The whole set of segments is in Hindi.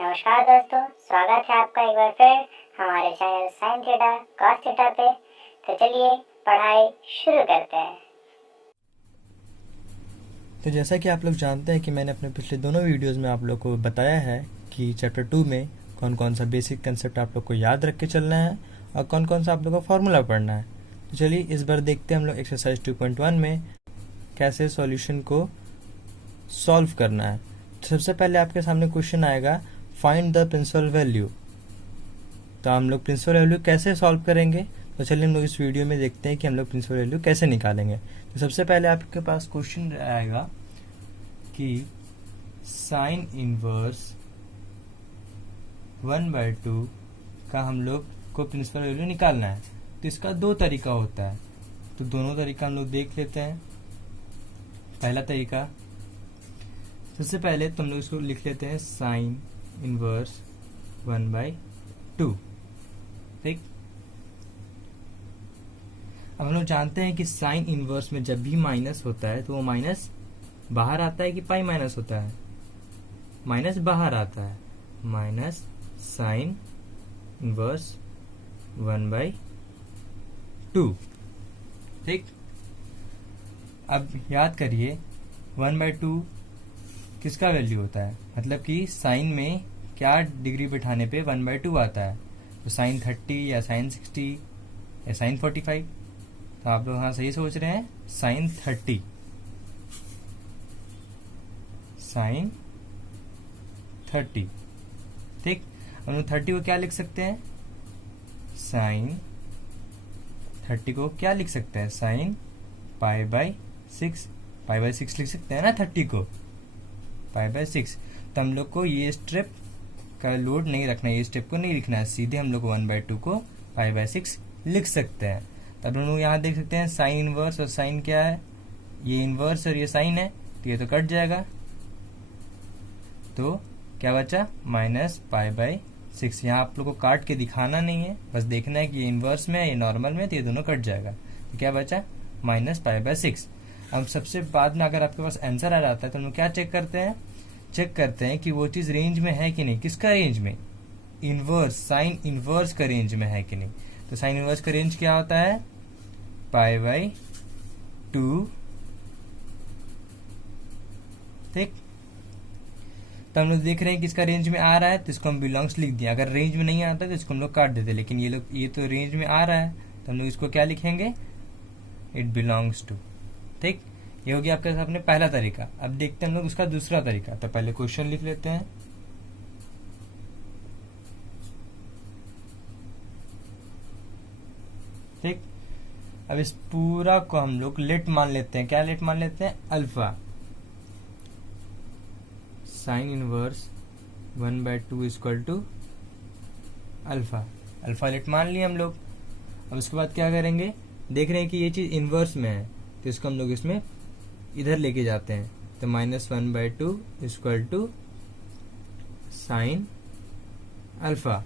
नमस्कार दोस्तों, स्वागत है आपका एक बार फिर हमारे channel sine theta cos theta पे। तो चलिए पढ़ाई शुरू करते हैं। तो जैसा कि आप लोग जानते हैं कि मैंने अपने पिछले दोनों वीडियोस में आप लोग को बताया है कि चैप्टर 2 में कौन कौन सा बेसिक कंसेप्ट आप लोग को याद रख के चलना है और कौन कौन सा आप लोग को फार्मूला पढ़ना है। तो चलिए इस बार देखते हैं हम लोग एक्सरसाइज 2.1 में कैसे सॉल्यूशन को सॉल्व करना है। तो सबसे पहले आपके सामने क्वेश्चन आएगा, फाइंड द प्रिंसिपल वैल्यू। तो हम लोग प्रिंसिपल वैल्यू कैसे सॉल्व करेंगे, तो चलिए हम लोग इस वीडियो में देखते हैं कि हम लोग प्रिंसिपल वैल्यू कैसे निकालेंगे। तो सबसे पहले आपके पास क्वेश्चन आएगा कि साइन इनवर्स 1/2 का हम लोग को प्रिंसिपल वैल्यू निकालना है। तो इसका दो तरीका होता है, तो दोनों तरीका हम लोग देख लेते हैं। पहला तरीका, सबसे पहले तो हम लोग इसको लिख लेते हैं साइन इनवर्स 1/2। ठीक, अब हम लोग जानते हैं कि साइन इनवर्स में जब भी माइनस होता है तो वो माइनस बाहर आता है कि पाई माइनस होता है, माइनस बाहर आता है, माइनस साइन इनवर्स 1/2। ठीक, अब याद करिए 1/2 किसका वैल्यू होता है, मतलब कि साइन में क्या डिग्री बिठाने पे 1/2 आता है। तो साइन 30 या साइन 60 या साइन 45। तो आप लोग हाँ सही सोच रहे हैं, साइन 30, साइन 30। ठीक, हम लोग 30 को क्या लिख सकते हैं, साइन 30 को क्या लिख सकते हैं, साइन π/6। π/6 लिख सकते हैं ना 30 को, π/6। तो हम लोग को ये स्टेप का लोड नहीं रखना है, ये स्टेप को नहीं लिखना है, सीधे हम लोग 1/2 को π/6 लिख सकते हैं। तब हम लोग यहाँ देख सकते हैं साइन इनवर्स और साइन क्या है, ये इनवर्स और ये साइन है, तो ये तो कट जाएगा। तो क्या बचा, -π/6। यहाँ आप लोग को काट के दिखाना नहीं है, बस देखना है कि ये इनवर्स में है, ये नॉर्मल में है, तो ये दोनों कट जाएगा। तो क्या बचा, -π/6। अब सबसे बाद में अगर आपके पास आंसर आ जाता है तो हम लोग क्या चेक करते हैं, चेक करते हैं कि वो चीज रेंज में है कि नहीं। किसका रेंज में, इनवर्स, साइन इनवर्स का रेंज में है कि नहीं। तो साइन इनवर्स का रेंज क्या होता है, π/2। ठीक, तो हम लोग देख रहे हैं कि इसका रेंज में आ रहा है तो इसको हम बिलोंग्स लिख दिया। अगर रेंज में नहीं आता तो इसको हम लोग काट देते, लेकिन ये तो रेंज में आ रहा है तो हम लोग इसको क्या लिखेंगे, इट बिलोंग्स टू। ठीक, ये हो गया आपके सामने पहला तरीका। अब देखते हैं हम लोग उसका दूसरा तरीका। तो पहले क्वेश्चन लिख लेते हैं। ठीक, अब इस पूरा को हम लोग लेट मान लेते हैं। क्या लेट मान लेते हैं, alpha. Sine inverse 1/2 equal to alpha. Alpha let मान लिया हम लोग। अब उसके बाद क्या करेंगे, देख रहे हैं कि ये चीज इनवर्स में है तो इसको हम लोग इसमें इधर लेके जाते हैं। तो -1/2 इक्वल टू साइन अल्फा।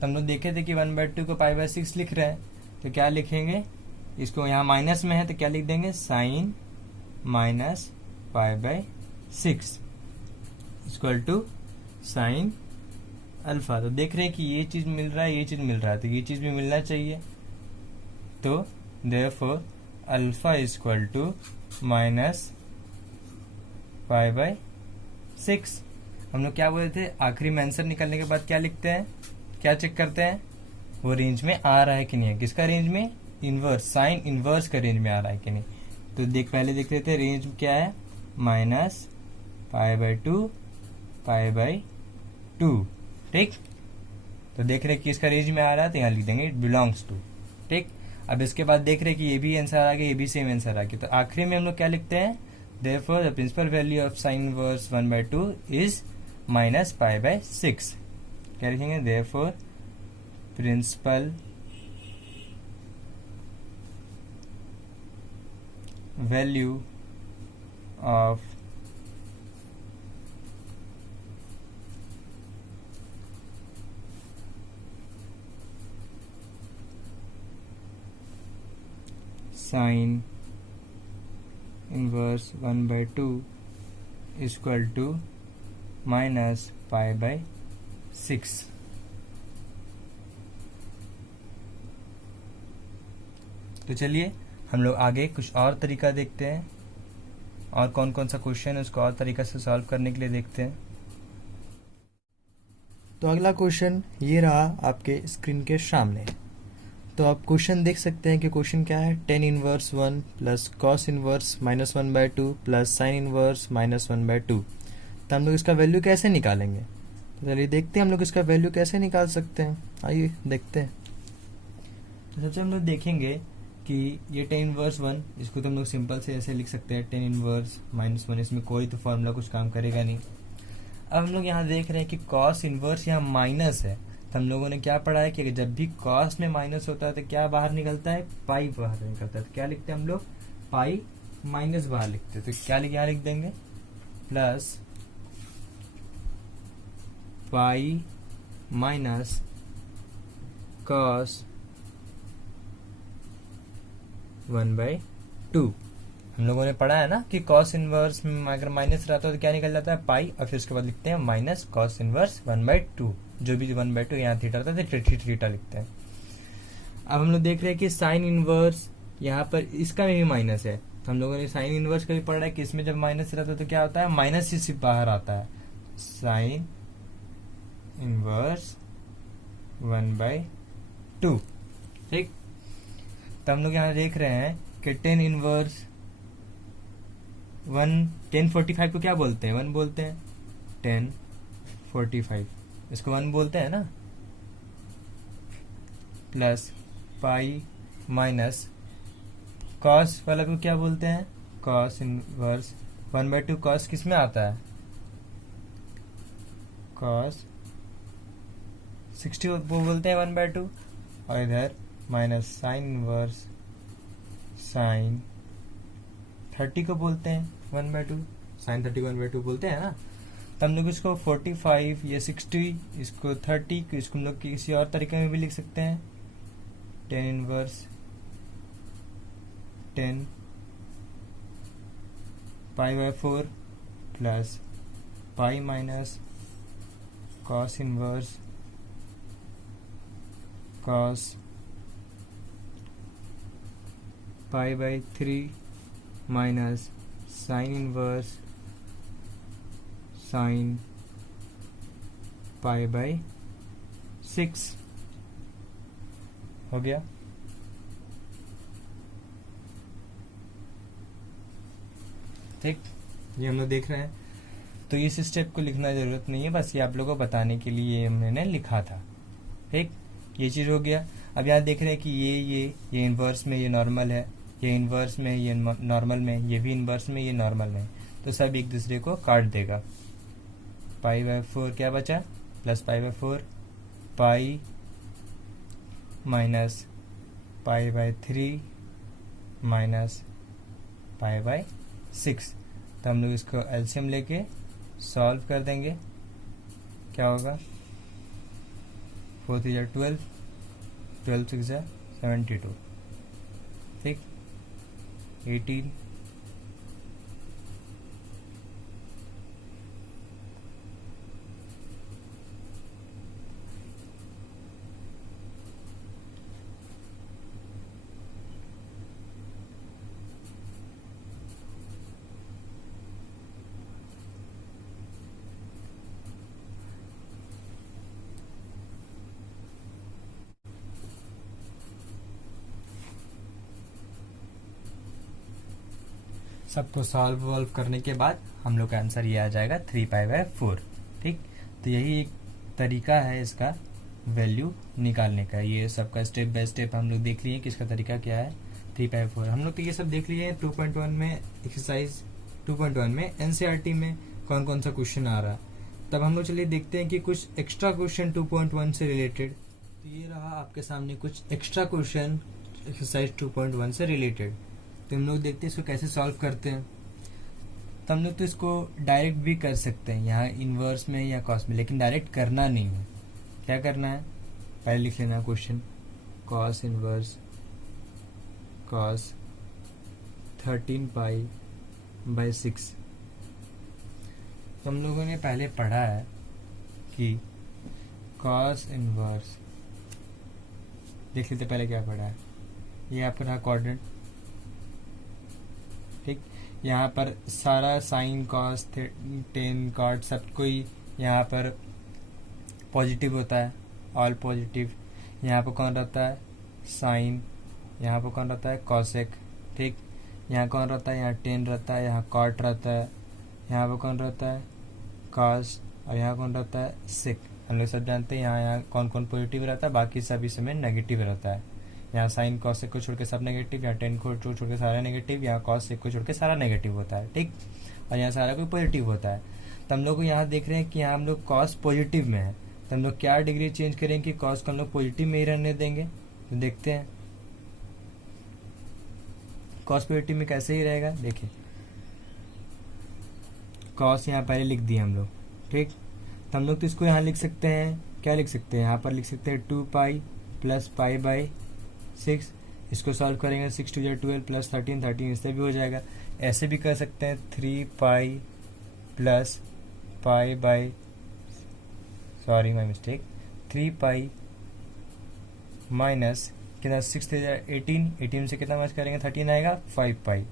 तो हम लोग देखे थे कि 1/2 को π/6 लिख रहे हैं, तो क्या लिखेंगे, इसको यहाँ माइनस में है तो क्या लिख देंगे, sine -π/6 equal to sine alpha. तो देख रहे हैं कि ये चीज मिल रहा है, ये चीज मिल रहा है, तो ये चीज भी मिलना चाहिए। तो देयरफॉर अल्फा इक्वल टू -π/6। हम लोग क्या बोले थे, आखिरी में आंसर निकलने के बाद क्या लिखते हैं, क्या चेक करते हैं, वो रेंज में आ रहा है कि नहीं है। किसका रेंज में, इनवर्स, साइन इनवर्स का रेंज में आ रहा है कि नहीं। तो पहले देख लेते हैं रेंज क्या है, -π/2 π/2। ठीक, तो देख रहे हैं कि इसका रेंज में आ रहा है तो यहाँ लिख देंगे इट बिलोंग्स टू। ठीक, अब इसके बाद देख रहे हैं कि ये भी आंसर आ गया, ये भी सेम आंसर आ गया। तो आखिरी में हम लोग क्या लिखते हैं, therefore the principal value of sine inverse 1/2 is -π/6। क्या लिखेंगे, therefore principal value of sine inverse 1/2 equal to -π/6 6। तो चलिए हम लोग आगे कुछ और तरीका देखते हैं, और कौन कौन सा क्वेश्चन है उसको और तरीका से सॉल्व करने के लिए देखते हैं। तो अगला क्वेश्चन ये रहा आपके स्क्रीन के सामने। तो आप क्वेश्चन देख सकते हैं कि क्वेश्चन क्या है, tan inverse 1 plus cos inverse -1/2 plus sign inverse -1/2। तो हम लोग इसका वैल्यू कैसे निकालेंगे? तो चलिए देखते हैं हम लोग इसका वैल्यू कैसे निकाल सकते हैं। आइए देखते हैं। तो सबसे हम लोग देखेंगे कि ये टेन इनवर्स 1, इसको तो हम लोग सिंपल से ऐसे लिख सकते हैं, टेन इनवर्स -1, इसमें कोई तो फॉर्मूला कुछ काम करेगा नहीं। अब हम लोग यहाँ देख रहे हैं कि कॉस इनवर्स यहाँ माइनस है, तो हम लोगों ने क्या पढ़ा है कि जब भी कॉस में माइनस होता है तो क्या बाहर निकलता है, पाई बाहर निकलता है। तो क्या लिखते हैं हम लोग, पाई माइनस बाहर लिखते हैं। तो क्या यहाँ लिख देंगे, प्लस पाई माइनस कॉस 1/2। हम लोगों ने पढ़ा है ना कि कॉस इनवर्स में अगर माइनस रहता है तो क्या निकल जाता है, पाई, और फिर उसके बाद लिखते हैं माइनस कॉस इनवर्स 1/2। जो भी 1/2 यहाँ थीटा रहता है तो थीटा लिखते हैं। अब हम लोग देख रहे हैं कि साइन इनवर्स यहाँ पर इसका में भी माइनस है, तो हम लोगों ने साइन इनवर्स का भी पढ़ा है कि इसमें जब माइनस रहता है तो क्या होता है, माइनस ही सिर्फ बाहर आता है, साइन इनवर्स 1/2। ठीक, तो हम लोग यहाँ देख रहे हैं कि टेन इनवर्स 1045 को क्या बोलते हैं, 1 बोलते हैं, 1045 इसको 1 बोलते हैं ना, प्लस पाई माइनस कॉस वाला को क्या बोलते हैं, कॉस इनवर्स 1/2। कॉस किस में आता है, कॉस 60 वो बोलते हैं 1/2, और इधर माइनस साइन इनवर्स साइन 30 को बोलते हैं 1/2, साइन 30 को 1/2 बोलते हैं ना। तो हम लोग इसको 45 या 60, इसको 30, इसको हम लोग किसी और तरीके में भी लिख सकते हैं, टेन इनवर्स 10 पाई/4 plus pi minus cos inverse cos पाई/3 माइनस साइन इनवर्स साइन पाई/6 हो गया। ठीक, ये हम लोग देख रहे हैं। तो इस स्टेप को लिखना जरूरत नहीं है, बस ये आप लोगों को बताने के लिए मैंने लिखा था। ठीक, ये चीज हो गया। अब यहाँ देख रहे हैं कि ये इन्वर्स में ये नॉर्मल है, ये इन्वर्स में ये नॉर्मल में, ये भी इन्वर्स में ये नॉर्मल में, तो सब एक दूसरे को काट देगा। पाई/4 क्या बचा, प्लस पाई/4, पाई माइनस पाई/3 माइनस पाई/6। तो हम लोग इसको एलसीएम लेके सॉल्व कर देंगे। क्या होगा, 4 3 जा 12, 12 6 जा 72। ठीक, 18 सबको सॉल्व वॉल्व करने के बाद हम लोग का आंसर ये आ जाएगा 3π/4। ठीक, तो यही एक तरीका है इसका वैल्यू निकालने का। ये सबका स्टेप बाय स्टेप हम लोग देख लिए कि इसका तरीका क्या है। 3π/4 हम लोग तो ये सब देख लिए हैं 2.1 में, एक्सरसाइज 2.1 में एनसीईआरटी में कौन कौन सा क्वेश्चन आ रहा है। तब हम लोग चलिए देखते हैं कि कुछ एक्स्ट्रा क्वेश्चन 2.1 से रिलेटेड। तो ये रहा आपके सामने कुछ एक्स्ट्रा क्वेश्चन एक्सरसाइज 2.1 से रिलेटेड। तो हम लोग देखते हैं इसको कैसे सॉल्व करते हैं। तो हम लोग तो इसको डायरेक्ट भी कर सकते हैं यहाँ इन्वर्स में या कॉस में, लेकिन डायरेक्ट करना नहीं है। क्या करना है, पहले लिख लेना क्वेश्चन, कॉस इन्वर्स कॉस 13π/6। तो हम लोगों ने पहले पढ़ा है कि कॉस इनवर्स, देख लेते पहले क्या पड़ा है। ये आपका रहा क्वाड्रेंट, ठीक। यहाँ पर सारा साइन कॉस टेन कॉट सब कोई यहाँ पर पॉजिटिव होता है, ऑल पॉजिटिव। यहाँ पर कौन रहता है, साइन। यहाँ पर कौन रहता है, कॉसेक, ठीक। यहाँ कौन रहता है, यहाँ टेन रहता है, यहाँ कॉट रहता है। यहाँ पर कौन रहता है, कॉस, और यहाँ कौन रहता है, सेक। हम लोग सब जानते हैं यहाँ कौन कौन पॉजिटिव रहता है, बाकी सभी समय नेगेटिव रहता है। यहाँ साइन कॉसेक को छोड़ के सब नेगेटिव, यहाँ टेन को छोड़ के सारा नेगेटिव, यहाँ कॉसेक को छोड़ के सारा नेगेटिव होता है, ठीक। और यहाँ सारा कोई पॉजिटिव होता है। तो हम लोग को यहाँ देख रहे हैं कि यहाँ हम लोग कॉस पॉजिटिव में है, तो हम लोग क्या डिग्री चेंज करेंगे कि कॉस को हम लोग पॉजिटिव में ही रहने देंगे। तो देखते हैं कॉस पॉजिटिव में कैसे ही रहेगा। देखिए कॉस यहाँ पहले लिख दिए हम लोग, ठीक। तो हम लोग तो इसको यहाँ लिख सकते हैं, क्या लिख सकते हैं, यहाँ पर लिख सकते हैं 2 पाई प्लस पाई बाई 6। इसको सॉल्व करेंगे 6 2 12 प्लस 13, 13 इससे भी हो जाएगा। ऐसे भी कर सकते हैं 3 pi plus pi by, sorry my mistake, 3 pi minus कितना 6 18, 18 से कितना मैच करेंगे 13 आएगा 5 पाई,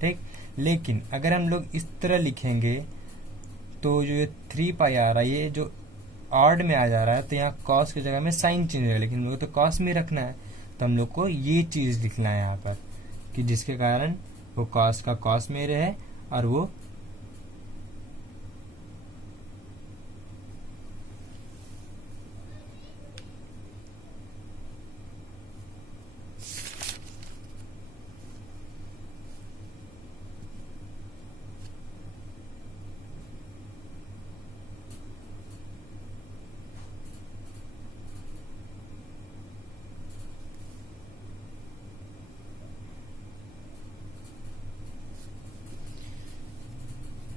ठीक। लेकिन अगर हम लोग इस तरह लिखेंगे तो जो ये 3 पाई आ रहा है ये जो ऑड में आ जा रहा है, तो यहाँ कॉस की जगह में साइन चेंज होगा, लेकिन हम लोग तो कॉस में रखना है। तो हम लोग को ये चीज़ लिखना है यहाँ पर कि जिसके कारण वो कॉस का कॉस में रहे और वो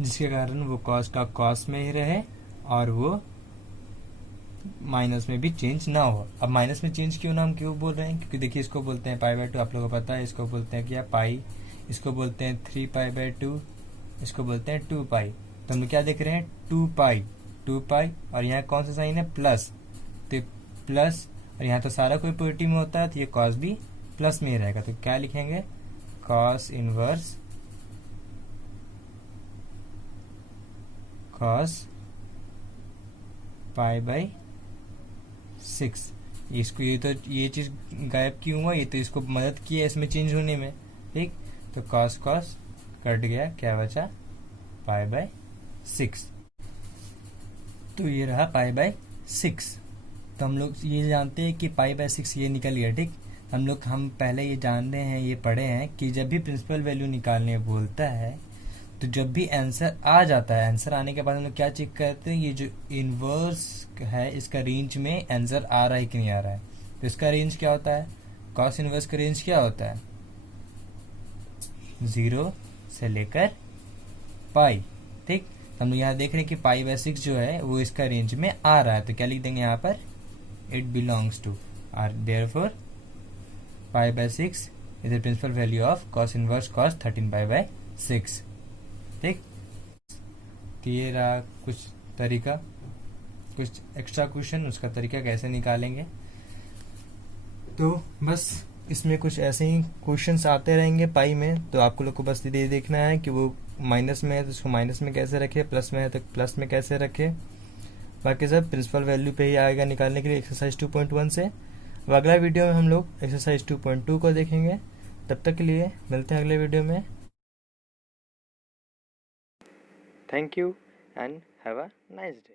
जिसके कारण वो कॉस का कॉस में ही रहे और वो माइनस में भी चेंज ना हो। अब माइनस में चेंज क्यों ना, हम क्यों बोल रहे हैं, क्योंकि देखिए इसको बोलते हैं पाई बाय 2, आप लोगों को पता है। इसको बोलते हैं क्या, पाई। इसको बोलते हैं 3 पाई बाय 2, इसको बोलते हैं 2 पाई। तो हम लोग क्या देख रहे हैं, 2 पाई, 2 पाई। और यहाँ कौन सा साइन है, प्लस, तो प्लस, और यहाँ तो सारा कोई पॉजिटिव में होता है तो ये कॉस भी प्लस में ही रहेगा। तो क्या लिखेंगे, cos inverse cos pi by 6। इसको ये चीज गायब क्यों हुआ, ये तो इसको मदद की है इसमें चेंज होने में, ठीक। तो कॉस कॉस कट गया, क्या बचा, पाई बाय 6। तो ये रहा पाई बाय 6। तो हम लोग ये जानते हैं कि पाई बाय 6 ये निकल गया, ठीक। हम पहले ये जानते हैं, ये पढ़े हैं कि जब भी प्रिंसिपल वैल्यू निकालने बोलता है तो जब भी आंसर आ जाता है, आंसर आने के बाद हम लोग क्या चेक करते हैं, ये जो इनवर्स है इसका रेंज में आंसर आ रहा है कि नहीं आ रहा है। तो इसका रेंज क्या होता है, कॉस इनवर्स का रेंज क्या होता है, 0 से लेकर पाई, ठीक। हम लोग यहाँ देख रहे हैं कि पाई बाय 6 जो है वो इसका रेंज में आ रहा है। तो क्या लिख देंगे यहाँ पर, इट बिलोंग्स टू, और therefore pi by 6 is the principal value of cos inverse cos 13 pi by 6, ठीक। तो ये रहा कुछ तरीका, कुछ एक्स्ट्रा क्वेश्चन, उसका तरीका कैसे निकालेंगे। तो बस इसमें कुछ ऐसे ही क्वेश्चंस आते रहेंगे पाई में, तो आपको लोग को बस ये देखना है कि वो माइनस में है तो उसको माइनस में कैसे रखे, प्लस में है तो प्लस में कैसे रखे। बाकी सब प्रिंसिपल वैल्यू पे ही आएगा निकालने के लिए एक्सरसाइज 2.1 से। अब अगला वीडियो में हम लोग एक्सरसाइज 2.2 को देखेंगे। तब तक के लिए मिलते हैं अगले वीडियो में। Thank you and have a nice day.